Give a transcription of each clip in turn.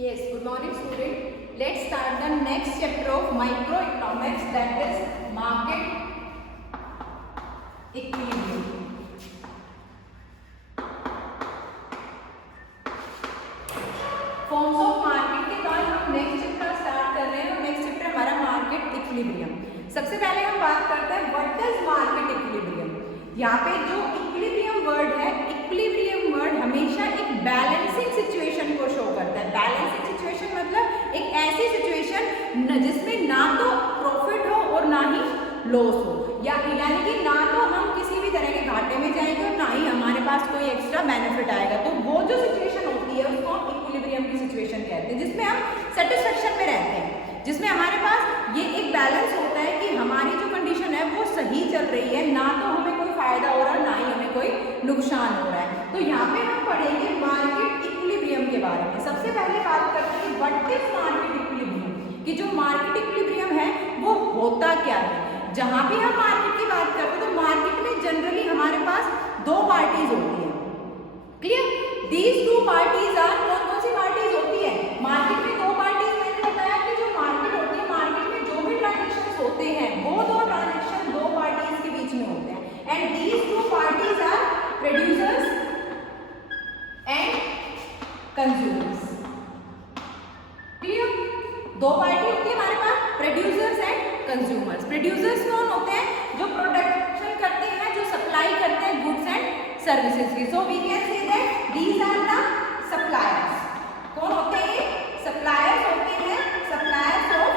Yes, good morning student. Let's start the next chapter of microeconomics, that is market equilibrium. Forms of market के बाद हम next chapter start कर रहे हैं और नेक्स्ट चैप्टर हमारा मार्केट इक्विलिब्रियम। सबसे पहले हम बात करते हैं व्हाट इज मार्केट इक्विलिब्रियम। यहाँ पे जो इक्विलिब्रियम वर्ड है, इक्विलिब्रियम वर्ड हमेशा एक बैलेंसिंग सिचुएशन को शो करता है। बैलेंसिंग सिचुएशन मतलब एक ऐसी सिचुएशन जिसमें ना तो प्रॉफिट हो और ना ही लॉस हो, या यानी कि ना तो हम किसी भी तरह के घाटे में जाएंगे और ना ही हमारे पास कोई एक्स्ट्रा बेनिफिट आएगा। तो वो जो सिचुएशन होती है उसको हम इक्विलिब्रियम की सिचुएशन कहते हैं, जिसमें हम सेटिस्फेक्शन में रहते हैं, जिसमें हमारे पास ये एक बैलेंस होता है कि हमारी जो कंडीशन है वो सही चल रही है, ना तो हमें कोई फायदा हो रहा है ना ही हमें कोई नुकसान हो रहा है। तो यहाँ पे हम पढ़ेंगे मार्केट इक्विलिब्रियम के बारे में। सबसे पहले बात करते हैं व्हाट इज मार्केट इक्विलिब्रियम, कि जो मार्केट इक्विलिब्रियम है वो होता क्या है। जहां भी हम मार्केट की बात करते हैं तो मार्केट में जनरली हमारे पास दो पार्टीज होती है। Clear? These two parties are, कौन कौन सी पार्टीज होती है मार्केट में? दो पार्टीज मैंने बताया कि जो मार्केट होती है, मार्केट में जो भी ट्रांजेक्शन होते हैं वो दो ट्रांजेक्शन दो पार्टीज के बीच में होते हैं। And these two parties are producers and consumers. Clear? दो पार्टी होती है हमारे पास, प्रोड्यूसर्स एंड कंज्यूमर्स। प्रोड्यूसर्स कौन होते हैं? जो प्रोडक्शन करते हैं, जो सप्लाई करते हैं गुड्स एंड सर्विसेज की। So we can say that these are the suppliers. कौन होते हैं? सप्लायर्स होते हैं, suppliers of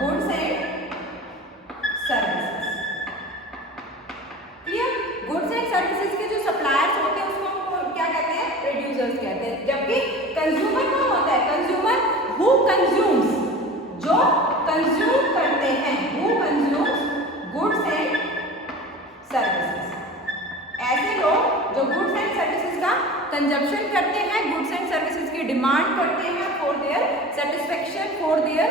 goods and services. Clear? Goods and services के जो सप्लायर्स होते हैं उसको हम क्या कहते हैं? प्रोड्यूसर्स कहते हैं। जबकि कंज्यूमर कौन होता है? कंज्यूमर हु कंज्यूम्स, जो कंज्यूम करते हैं, who consumes goods and services. ऐसे लोग जो गुड्स एंड सर्विसेज का कंजप्शन करते हैं, गुड्स एंड सर्विसेज की डिमांड करते हैं for their satisfaction, for their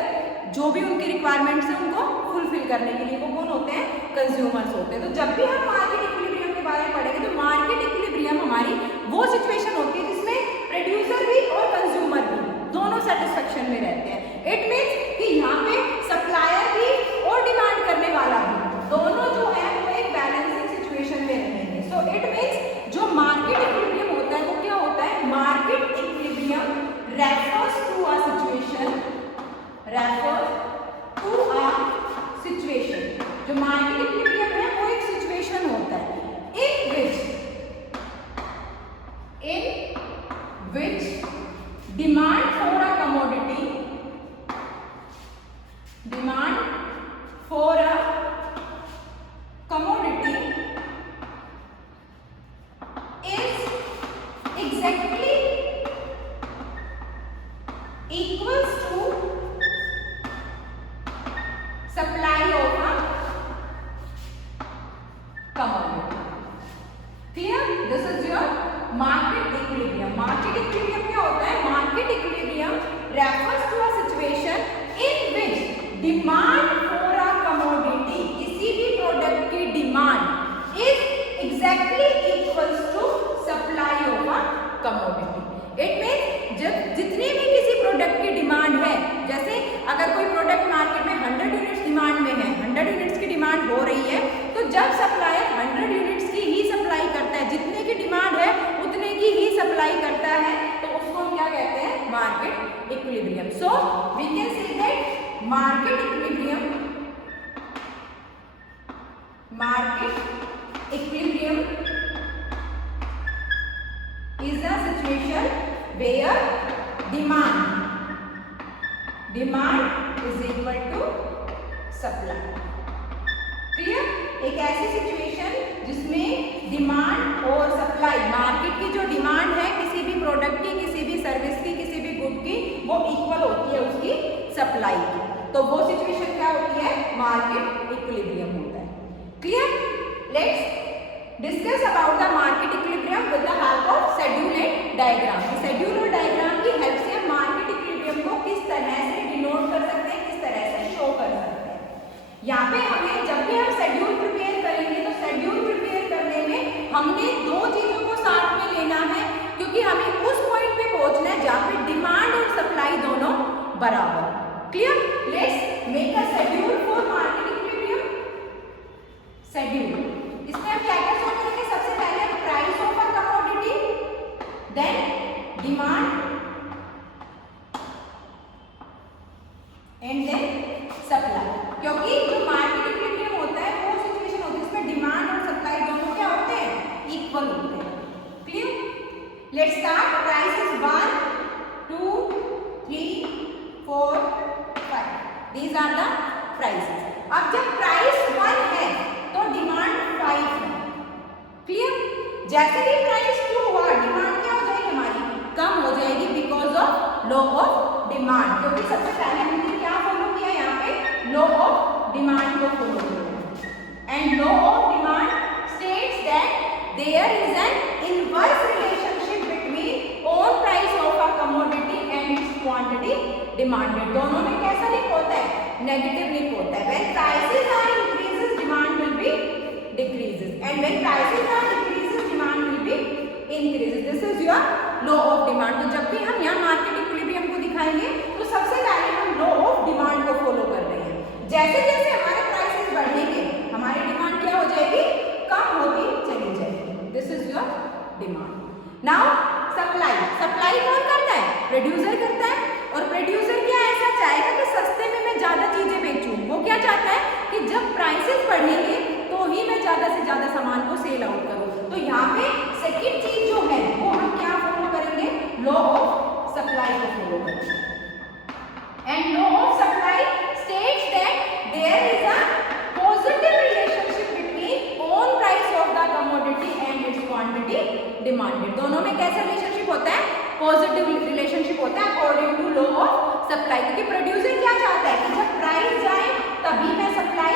जो भी उनकी रिक्वायरमेंट्स है उनको फुलफिल करने के लिए, वो कौन होते हैं? कंज्यूमर्स होते हैं। तो जब भी हम मार्केट इक्विलिब्रियम के बारे में पढ़ेंगे तो मार्केट इक्विलिब्रियम हमारी वो सिचुएशन होती है जिसमें प्रोड्यूसर भी और कंज्यूमर भी दोनों सेटिस्फेक्शन में रहते हैं। इट मीन्स कि यहाँ पे सप्लायर भी और डिमांड करने वाला भी, दोनों जो है वो एक बैलेंसिंग सिचुएशन में रहेंगे। सो इट मीन्स जो मार्केट इक्विलिब्रियम होता है वो क्या होता है? Market equilibrium refers to a situation, refers to a situation. जो मार्केट इक्विलिब्रियम है वो एक सिचुएशन होता है in which demand for a commodity, demand for a commodity is exactly equals to supply of a commodity. Clear? This is your market equilibrium. Market equilibrium क्या होता है? Market equilibrium refers to a situation in which demand for a commodity, किसी भी product की demand is exactly equals to supply of a commodity. It means जब जितनी भी किसी प्रोडक्ट की डिमांड है, जैसे अगर कोई प्रोडक्ट मार्केट में 100 यूनिट्स डिमांड में है, 100 यूनिट्स की डिमांड हो रही है, तो जब सप्लायर 100 यूनिट्स की ही सप्लाई करता है, जितने की डिमांड है उतने की ही सप्लाई करता है, तो उसको हम क्या कहते हैं? Market equilibrium. So we can say that market equilibrium, market equilibrium is a situation where demand is equal to supply. Clear? एक ऐसी सिचुएशन जिसमें डिमांड और सप्लाई, मार्केट की जो डिमांड है किसी भी प्रोडक्ट की, किसी भी सर्विस की, किसी भी गुड की, वो इक्वल होती है उसकी सप्लाई की। तो वो सिचुएशन क्या होती है? मार्केट इक्विलिब्रियम होता है। Clear? Let's discuss about the market equilibrium with the help of schedule and diagram. Schedule और डायग्राम की हेल्प से हम मार्केट इक्विलिब्रियम को किस तरह से डिनोट कर सकते हैं, किस तरह से शो कर सकते हैं। यहाँ पे हमें जब भी हम शेड्यूल प्रिपेयर करेंगे तो शेड्यूल प्रिपेयर करने में हमने दो चीजों को साथ में लेना है, क्योंकि हमें उस पॉइंट पे पहुंचना है जहाँ पे डिमांड और सप्लाई दोनों बराबर। Clear? Let's make a schedule for market equilibrium. Schedule, इसमें हम क्या क्या शो करेंगे? सबसे पहले price of a commodity, then demand and then supply. क्योंकि जो मार्केट इक्विलिब्रियम होता है वो सिचुएशन होती है इसमें डिमांड और सप्लाई दोनों क्या होते हैं? इक्वल होते हैं। Clear? Let's start. Price is 1 2 3 4 5, these are the prices. अब जब प्राइस 1 है तो डिमांड 5 है। क्लियर? जैसे ही प्राइस 2 हुआ डिमांड क्या हो जाएगी हमारी? कम हो जाएगी because of law of demand. क्योंकि सबसे पहले हमने क्या फॉलो किया यहाँ पे? लॉ ऑफ डिमांड को फॉलो किया। And law of demand states that there is an inverse relationship between own price of a commodity and its quantity demanded. दोनों में कैसा लिंक होता है? नेगेटिव लिंक होता है। When prices are increases demand will be decreases, and when prices are decreases demand will be increases. This is your law of demand. तो जब भी हम यहाँ मार्केट इक्विलिब्रियम को दिखाएंगे तो सबसे पहले हम लॉ ऑफ डिमांड को फॉलो कर रहे हैं। जैसे जैसे हमारे प्राइसेस बढ़ेंगे हमारी डिमांड क्या हो जाएगी? कम होती चली जाएगी। This is your demand. Now supply. Supply कौन करता है? प्रोड्यूसर करता है। और प्रोड्यूसर क्या ऐसा चाहेगा कि सस्ते में मैं ज्यादा चीजें बेचूं। वो क्या चाहता है कि जब प्राइसेस बढ़ेंगे तो ही मैं ज्यादा से ज्यादा सामान को सेल आउट करूं। तो यहाँ पे सेकंड चीज जो है वो हम क्या फॉलो करेंगे? लॉ ऑफ सप्लाई को फॉलो करेंगे। And law of supply states that there is a positive relationship between own price of the commodity and its quantity demanded. दोनों में कैसा रिलेशनशिप होता है? पॉजिटिव रिलेशनशिप होता है according to law of supply. क्योंकि प्रोड्यूसर क्या चाहता है कि जब प्राइस जाए तभी मैं सप्लाई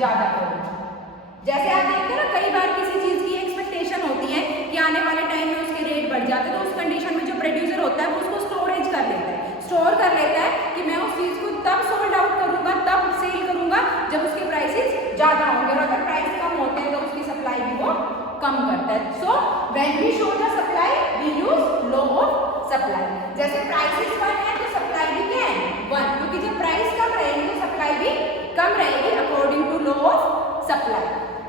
ज्यादा करूं। जैसे आप देखते हैं ना कई बार किसी चीज की एक्सपेक्टेशन होती है कि आने वाले टाइम में उसके रेट बढ़ जाते हैं, तो उस कंडीशन में जो प्रोड्यूसर होता है वो उसको स्टोरेज कर लेता है, स्टोर कर लेता है कि मैं उस चीज को तब सोल्ड आउट करूंगा, तब सेल करूंगा जब उसके प्राइसेस ज्यादा होंगे। और अगर प्राइस कम होते हैं तो उसकी सप्लाई भी वो कम करता है। So when we show the supply we use law of supply. जैसे प्राइसेस 1 है तो सप्लाई भी क्या है? 1, क्योंकि जब प्राइस कम रहेगी तो सप्लाई भी कम रहेगी according to law of supply.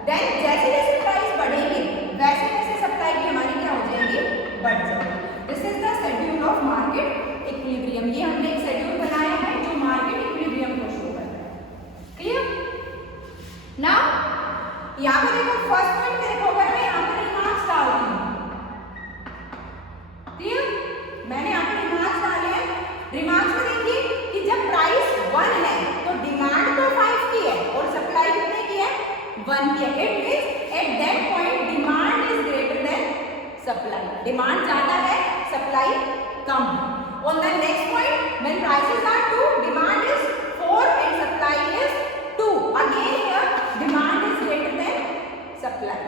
Then जैसे जैसे प्राइस बढ़ेंगे वैसे वैसे सप्लाई भी हमारी क्या हो जाएगी? बढ़ जाएगी। This is the schedule of market equilibrium. ये हमने एक शेड्यूल बनाया है जो मार्केट इक्विलिब्रियम को शो करता है। क्लियर? नाउ यहाँ पे देखो फर्स्ट पॉइंट में देखो, अगर मैं यहाँ पे रिमार्क्स डालती हूँ, क्लियर? मैंने यहाँ पे रिमार्क्स डाले हैं। रिमार्क्स में देखिए कि जब प्राइस 1 है तो डिमांड तो 5 की है और सप्लाई कितने की है? 1 की है। It means at that point demand is greater than supply. Demand ज्यादा है, सप्लाई कम है। On the next point when prices are 2 demand is 4 and supply is 2, again here demand is greater than supply.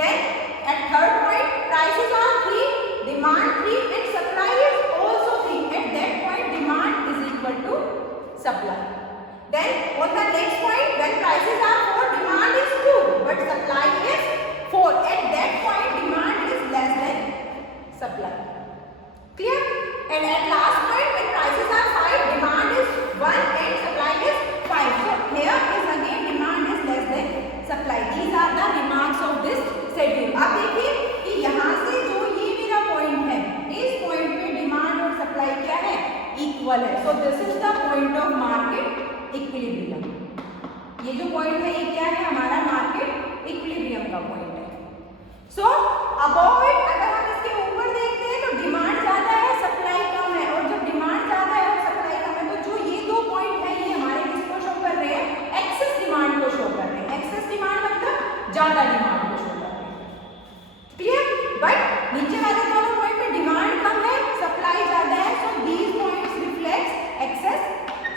Then at third point prices are 3 demand 3 and supply is also 3. At that point demand is equal to supply. Then on the next point when prices are 4 demand is 2 but supply is 4. At that point demand is less than supply. Clear? And at last point when prices are 5 demand is 1 and supply is 5. So here is again demand is less than supply. These are the remarks of this schedule. अब देखिए कि यहाँ से जो point है इस point पे demand और सप्लाई क्या है? इक्वल है। So this is the point of market equilibrium. ये जो पॉइंट है ये क्या है? हमारा मार्केट इक्विलिब्रियम का पॉइंट है। सो अबव इट अगर हम इसके ऊपर देखते हैं तो डिमांड ज्यादा है, सप्लाई कम है। और जब डिमांड ज्यादा है और सप्लाई कम है तो जो ये दो पॉइंट है ये हमारे किसको शो कर रहे हैं? एक्सेस डिमांड को शो कर रहे हैं। एक्सेस डिमांड मतलब ज्यादा डिमांड को शो कर रहे हैं। क्लियर? बट नीचे वाले दोनों पॉइंट पे डिमांड कम है, सप्लाई ज्यादा है। So these points reflects excess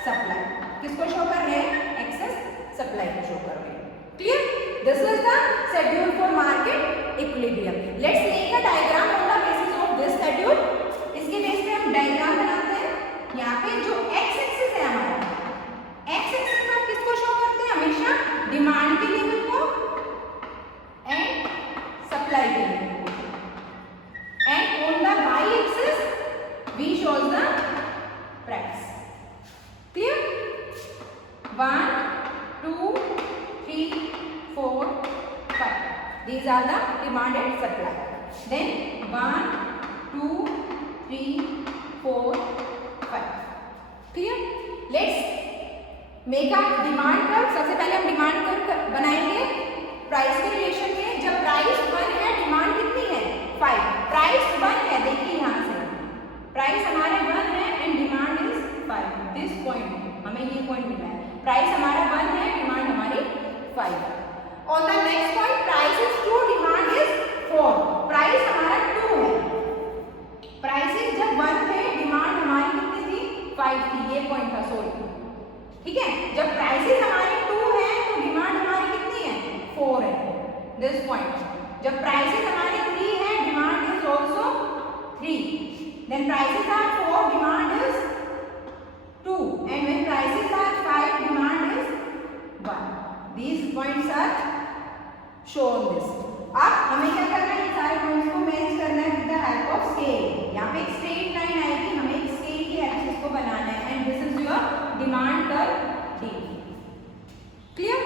supply. किसको शो कर रहे हैं? एक्सेस सप्लाई को शो कर रहे हैं। Clear? This is the schedule for market equilibrium. Let's make a diagram on the basis of this schedule. इसके बेस पे हम डायग्राम बनाते हैं। यहाँ पे जो एक्स एक्सिस है हमारा, एक्स एक्सिस पर किसको शो करते हैं? हमेशा डिमांड के लेवल को एंड सप्लाई के लेवल को। And on the y-axis we shows the price. 1 2 3 4 5. These are the demand and supply. Then 1 2 3 4 5. Clear? Let's make a demand curve. सबसे पहले हम डिमांड कर्व बनाएंगे प्राइस के रिलेशन में. जब प्राइस 1 है, डिमांड कितनी है 5. प्राइस 1 है, देखिए यहाँ से प्राइस हमारे 1 है and demand is 5. This point हमें ये पॉइंट मिला है. प्राइस हमारा 1 है, डिमांड हमारी 5 है. On the next point price is 2, demand is 4. Price हमारा 2 है. प्राइसेस जब 1 थे, डिमांड हमारी कितनी थी 5 थी. ये पॉइंट था, सॉरी. ठीक है, जब प्राइसेस हमारे 2 है तो डिमांड हमारी कितनी है 4 है. This point. जब प्राइसेस हमारे 3 है, demand is also 3. Then prices are 4, demand is 2, and when prices are 5, demand is 1. These points are shown this. अब हमें क्या करना है, सारे पॉइंट्स को मैच करना है with the help of scale. यहाँ पे एक स्ट्रेट लाइन आएगी, हमें एक स्केल की हेल्प से इसको बनाना है and this is your demand curve D. Clear?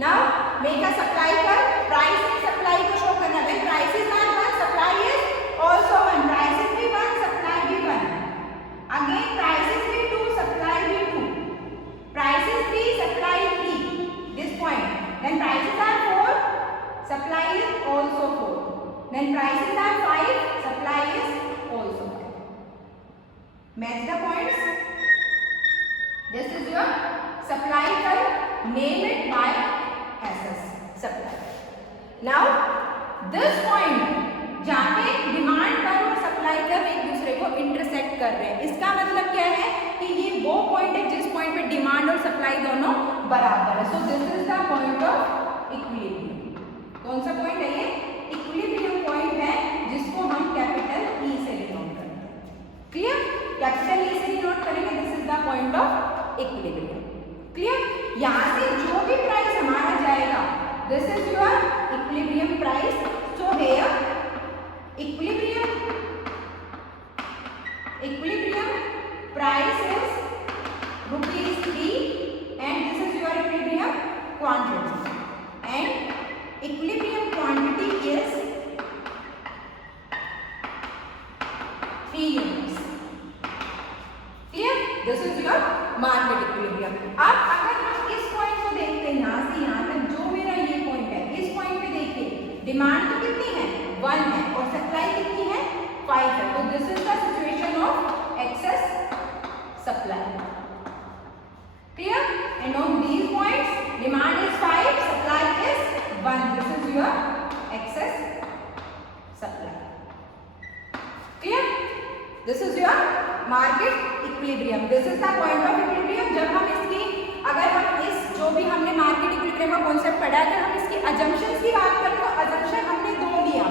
Now make a supply curve. Price and supply को शो करना है. Prices are 1, supply is also 1. Prices भी 1, सप्लाई भी 1. अगेन प्राइसेस भी 2, सप्लाई भी 2. Prices 3, supply 3. This point. Then prices are 4, supply is also 4. Then prices are 5, supply is also 5. Match the points. This is your supply curve. Name it by SS supply. Now this point जहाँ पे demand curve और supply curve एक दूसरे को intersect कर रहे हैं, इसका मतलब क्या है कि ये वो पॉइंट है जिस पॉइंट पे डिमांड और सप्लाई दोनों बराबर है. So this is the point of equilibrium. कौन सा पॉइंट है ये? इक्विलिब्रियम पॉइंट है, जिसको हम कैपिटल E से डिनोट करते हैं. क्लियर? कैपिटल E से डिनोट करेंगे. This is the point of equilibrium. Clear? यहाँ से जो भी प्राइस हमारा जाएगा, this is your equilibrium price. So here equilibrium price is ₹3 and this is your equilibrium quantity and equilibrium quantity is 3 units. Clear? This is your market equilibrium. अब अगर हम इस पॉइंट को देखते हैं, यहाँ से यहाँ तक जो मेरा ये पॉइंट है, इस पॉइंट पे देखिए डिमांड तो कितनी है 1 है और सप्लाई कितनी है 5 है. तो this is the situation of excess supply. Clear? And on these points demand is 5, supply is 1. This is your excess supply. Clear? This is your market equilibrium. This is the point of equilibrium. जब हम इसकी अगर हम इस जो भी हमने market equilibrium का कॉन्सेप्ट पढ़ा है, अगर हम इसकी अजम्पशंस की बात करें तो अजम्पशन हमने 2 लिया.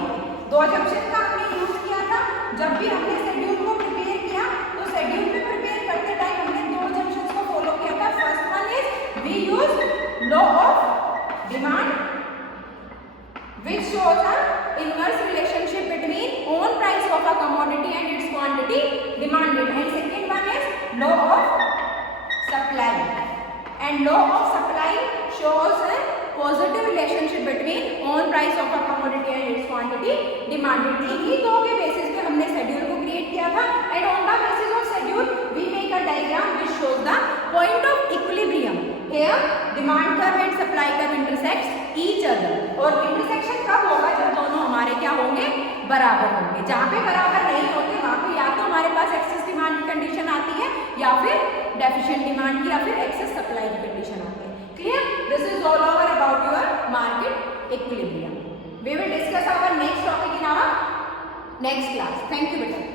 2 अजम्पशन का हमने यूज किया था. जब भी हमने शेड्यूल को प्रिपेयर किया तो शेड्यूल में प्रिपेयर करते टाइम हमने 2 अजम्पशंस को फॉलो किया था. First one is we use law of demand which shows a inverse relationship between own price of a commodity and its quantity demanded, and second one is law of supply, and law of supply shows a positive relationship between own price of a commodity and its quantity demanded. इन्हीं 2 के basis पे हमने schedule को create किया था and on the basis of schedule we make a diagram which shows the point of equilibrium. Here demand curve and supply curve intersects each other. और intersection कब होगा? जब दोनों हमारे क्या होंगे? बराबर होंगे. जहाँ पे बराबर नहीं होते वहाँ पे या तो हमारे पास एक्सेस डिमांड की कंडीशन आती है या फिर डेफिशिएंट डिमांड की या फिर एक्सेस सप्लाई की कंडीशन आती है. Clear? This is all over about your market equilibrium. We will discuss our next topic in our next class. Thank you बेटा.